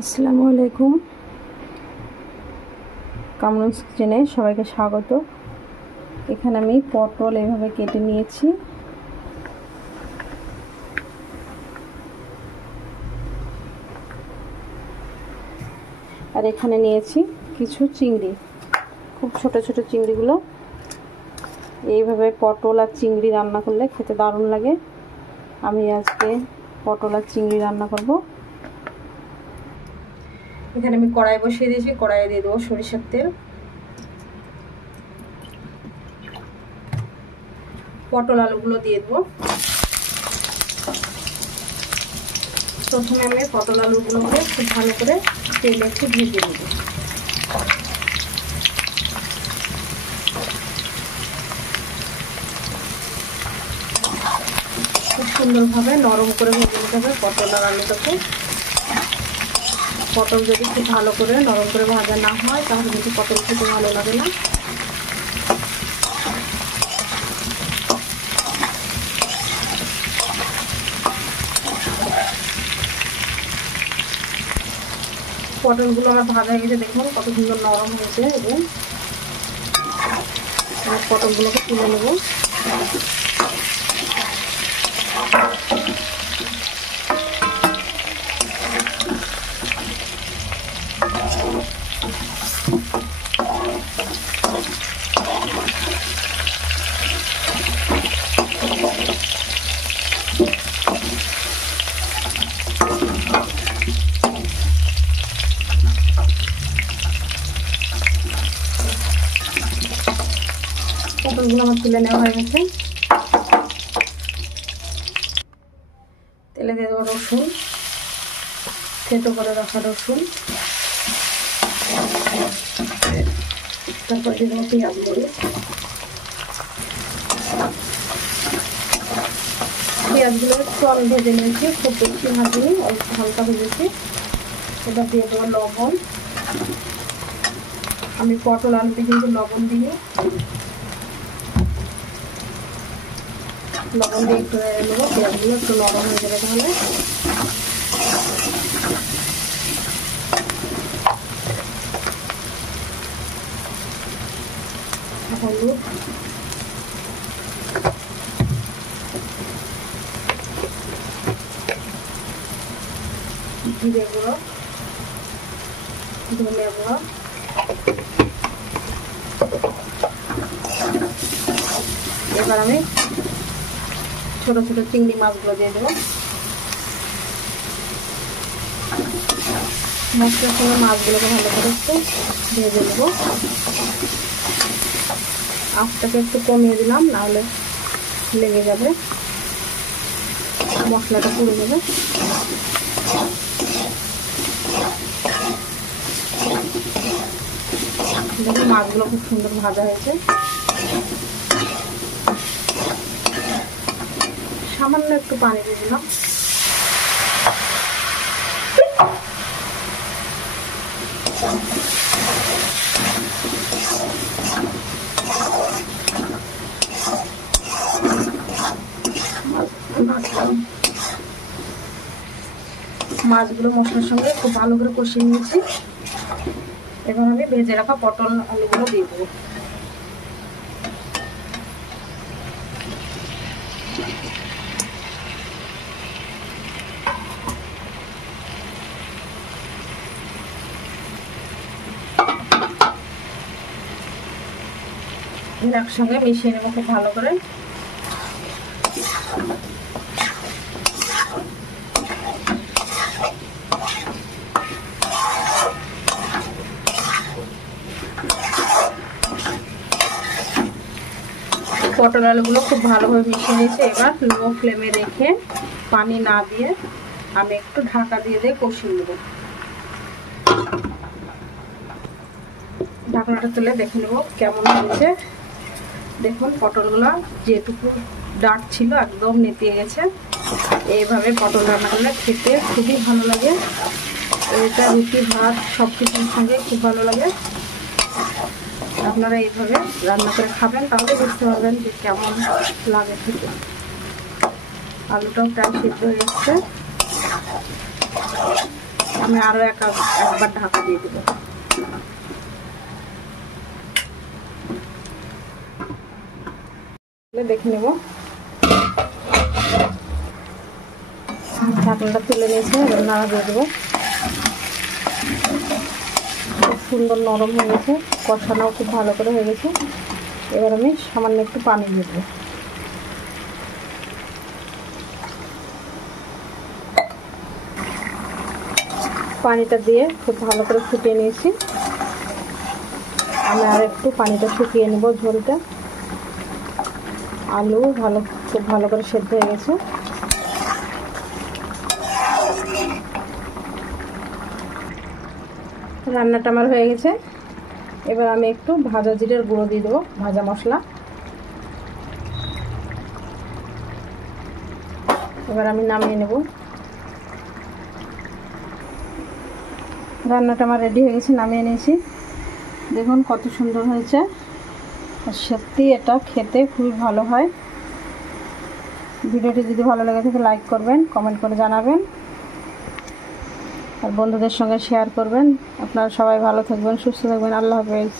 আসসালামু আলাইকুম। কামরুনস কিচেনে সবাইকে স্বাগত। এখানে আমি পটল এভাবে কেটে নিয়েছি। আর এখানে নিয়েছি কিছু চিংড়ি, খুব ছোট ছোট চিংড়িগুলো। এইভাবে পটল আর চিংড়ি রান্না করলে খেতে দারুণ লাগে। আমি আজকে পটল আর চিংড়ি রান্না করব। এখানে আমি কড়াই বসিয়ে দিয়েছি। কড়াইয়ে দিয়ে দেবো সরিষার তেল। পটল আলুগুলো দিয়ে দেবো। প্রথমে আমি পটল আলুগুলোকে খুব ভালো করে তেলে একটু ভেজে নেব। খুব সুন্দরভাবে নরম করে ভেজে নিতে হবে পটল আর আলুটাকে। পটল যদি খুব ভালো করে নরম করে ভাজা না হয় তাহলে কিন্তু পটল খেতে ভালো লাগে না। পটলগুলো আমার ভাজা হয়ে গেছে, দেখুন কত সুন্দর নরম হয়েছে। এবং পটলগুলোকে তুলে নেব। পটলগুলো আমার তুলে নেওয়া হয়ে গেছে। তেলে দিয়ে দেবো রসুন, থেতো করে রাখা রসুন। তারপর দিয়ে দেবো পেঁয়াজগুলো। পেঁয়াজগুলো একটু আমি ভেজে নিয়েছি, খুব বেশি ভাজিনি, অল্প হালকা ভেজেছি। এবার দিয়ে দেবো লবণ। আমি পটল আলুতে কিন্তু লবণ দিই। লবণ দিয়ে একটু নেবো। পেঁয়াজগুলো একটু নরম হয়ে যাবে তাহলে। হলুদ, জিরে গুঁড়ো, ধনে গুঁড়ো, এবার আমি ছোট ছোট চিংড়ি মাছগুলো দিয়ে দেবো। মশলার সঙ্গে মাছগুলোকে ভালো করে একটু ভেজে নেবো। আঁচটাকে একটু কমিয়ে দিলাম, নাহলে লেগে যাবে, মশলাটা পুড়ে যাবে। দেখুন মাছগুলো খুব সুন্দর ভাজা হয়েছে। সামান্য একটু পানি দিয়ে দিলাম। মাছগুলো মশলার সঙ্গে খুব ভালো করে কষিয়ে নিয়েছি। এবার আমি ভেজে রাখা পটল আলুগুলো দিয়ে দেবো। একসঙ্গে মিশিয়ে নেবো খুব ভালো করে। পটল আলুগুলো খুব ভালোভাবে মিশিয়ে নিয়েছি। এবার লো ফ্লেমে রেখে পানি না দিয়ে আমি একটু ঢাকা দিয়ে কষিয়ে নেব। ঢাকনাটা তুলে দেখে নেব কেমন হয়েছে। দেখুন পটলগুলো যেটুকু ডার্ক ছিল একদম নেতিয়ে গেছে। এইভাবে পটল রান্না করলে খেতে খুবই ভালো লাগে। এটা রুটি ভাত সব কিছুর সঙ্গে খুব ভালো লাগে। আপনারা এইভাবে রান্না করে খাবেন, তাহলে বুঝতে পারবেন যে কেমন লাগে খেতে। আলুটাও প্রায় সিদ্ধ হয়ে যাচ্ছে। আমি আরও একবার ঢাকা দিয়ে দেবো। দেখে নেব, ঢাকনাটা তুলে নিয়েছে, এবার নাড়া দিয়ে দেবো। খুব সুন্দর নরম হয়ে গেছে, কষানোও খুব ভালো করে হয়ে গেছে। এবার আমি সামান্য একটু পানি দিয়ে দেবো। পানিটা দিয়ে খুব ভালো করে ফুটিয়ে নিয়েছি। আমি আর একটু পানিটা শুকিয়ে নেব ঝোলটা। আলু খুব ভালো করে সেদ্ধ হয়ে গেছে। রান্নাটা আমার হয়ে গেছে। এবার আমি একটু ভাজা জিরের গুঁড়ো দিয়ে দেবো, ভাজা মশলা। এবার আমি নামিয়ে নেব। রান্নাটা আমার রেডি হয়ে গেছে, নামিয়ে নিয়েছি। দেখুন কত সুন্দর হয়েছে, আর সত্যি এটা খেতে খুবই ভালো হয়। ভিডিওটি যদি ভালো লাগে থাকে লাইক করবেন, কমেন্ট করে জানাবেন, আর বন্ধুদের সঙ্গে শেয়ার করবেন। আপনারা সবাই ভালো থাকবেন, সুস্থ থাকবেন। আল্লাহ হাফেজ।